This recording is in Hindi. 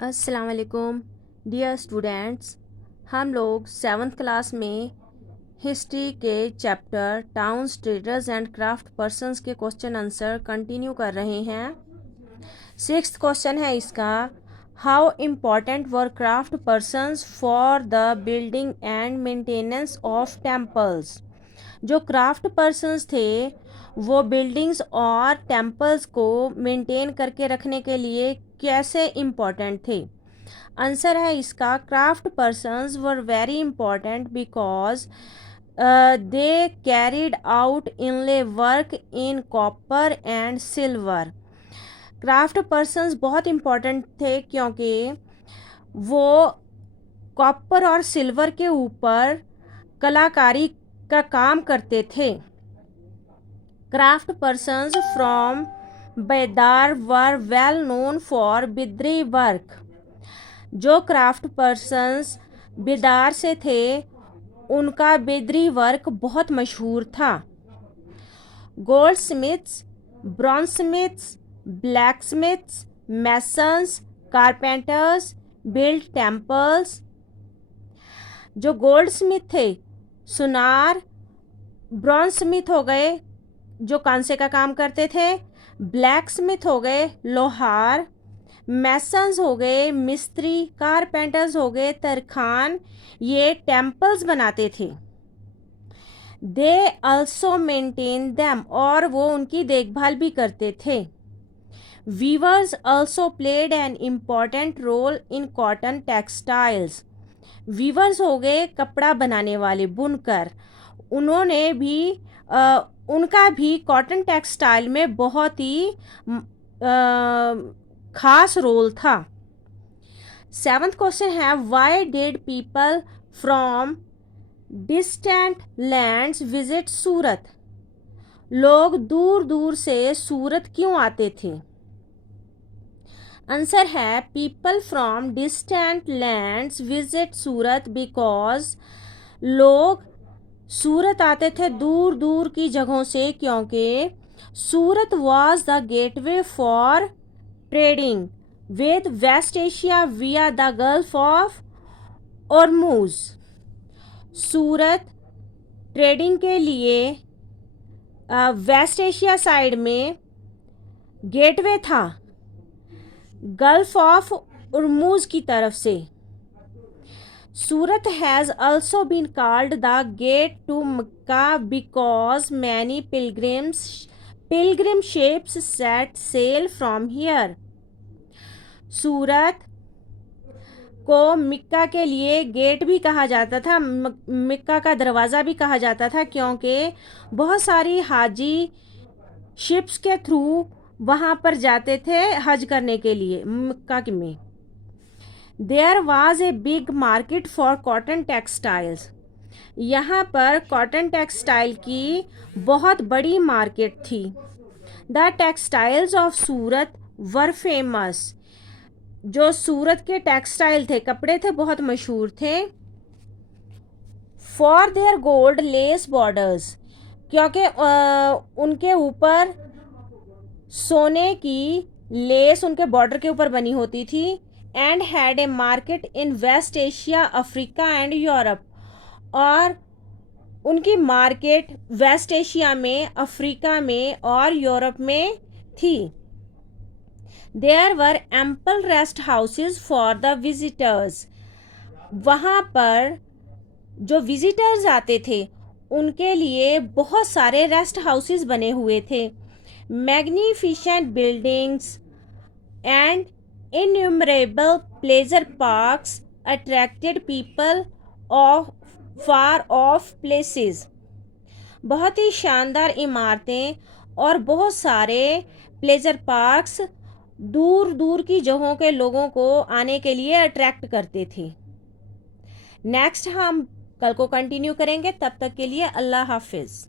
अस्सलाम वालेकुम डियर स्टूडेंट्स। हम लोग 7th क्लास में हिस्ट्री के chapter towns traders and craft persons के क्वेश्चन आंसर कंटिन्यू कर रहे हैं। 6th क्वेश्चन है इसका, how important were craft persons for the building and maintenance of temples. जो क्राफ्ट पर्सन्स थे वो बिल्डिंग्स और टेम्पल्स को मेंटेन करके रखने के लिए कैसे इम्पॉर्टेंट थे। आंसर है इसका, craft persons were very important because they carried out inlay work in copper and silver. Craft persons बहुत इम्पॉर्टेंट थे क्योंकि वो कॉपर और सिल्वर के ऊपर कलाकारी का काम करते थे। Craft persons from Bidar were well known for Bidri work. जो क्राफ्ट पर्सन्स बेदार से थे उनका बिद्री वर्क बहुत मशहूर था। Goldsmiths, bronzesmiths, blacksmiths, masons, carpenters build temples. जो गोल्ड स्मिथ थे सुनार, ब्रॉन्ज स्मिथ हो गए जो कांसे का काम करते थे, ब्लैक स्मिथ हो गए लोहार, मैसन्स हो गए मिस्त्री, कारपेंटर्स हो गए तरखान, ये टेम्पल्स बनाते थे। दे अल्सो मेंटेन दैम, और वो उनकी देखभाल भी करते थे। Weavers also played an important role in cotton textiles. Weavers हो गए कपड़ा बनाने वाले बुनकर, उन्होंने भी उनका भी कॉटन टेक्सटाइल में बहुत ही खास रोल था। 7th क्वेश्चन है, why did people from distant lands visit Surat. लोग दूर दूर से सूरत क्यों आते थे। आंसर है, people from distant lands visit Surat because लोग सूरत आते थे दूर दूर की जगहों से क्योंकि Surat was the gateway for trading with West Asia via the Gulf of Hormuz. Surat trading के लिए वेस्ट एशिया साइड में गेटवे था गल्फ ऑफ ऑर्मुज की तरफ से। Surat has also been called the gate to Mecca because many pilgrim ships set sail from here. सूरत को मिक्का के लिए गेट भी कहा जाता था, मिक्का का दरवाज़ा भी कहा जाता था क्योंकि बहुत सारी हाजी शिप्स के थ्रू वहाँ पर जाते थे हज करने के लिए मिक्का में। There was a big market for cotton textiles. यहाँ पर कॉटन टेक्सटाइल की बहुत बड़ी मार्केट थी। The textiles of Surat were famous. जो सूरत के टेक्सटाइल थे, कपड़े थे, बहुत मशहूर थे। For their gold less borders, क्योंकि उनके ऊपर सोने की लेस उनके बॉर्डर के ऊपर बनी होती थी। And had a market in West Asia, Africa and Europe, और उनकी मार्केट वेस्ट एशिया में, अफ्रीका में और यूरोप में थी। There were ample rest houses for the visitors. वहाँ पर जो विजिटर्स आते थे उनके लिए बहुत सारे रेस्ट हाउसेज बने हुए थे। Magnificent buildings and innumerable pleasure parks attracted people of far off places. बहुत ही शानदार इमारतें और बहुत सारे प्लेजर पार्क्स दूर दूर की जगहों के लोगों को आने के लिए अट्रैक्ट करते थे। नेक्स्ट हम कल को कंटिन्यू करेंगे, तब तक के लिए अल्लाह हाफिज़।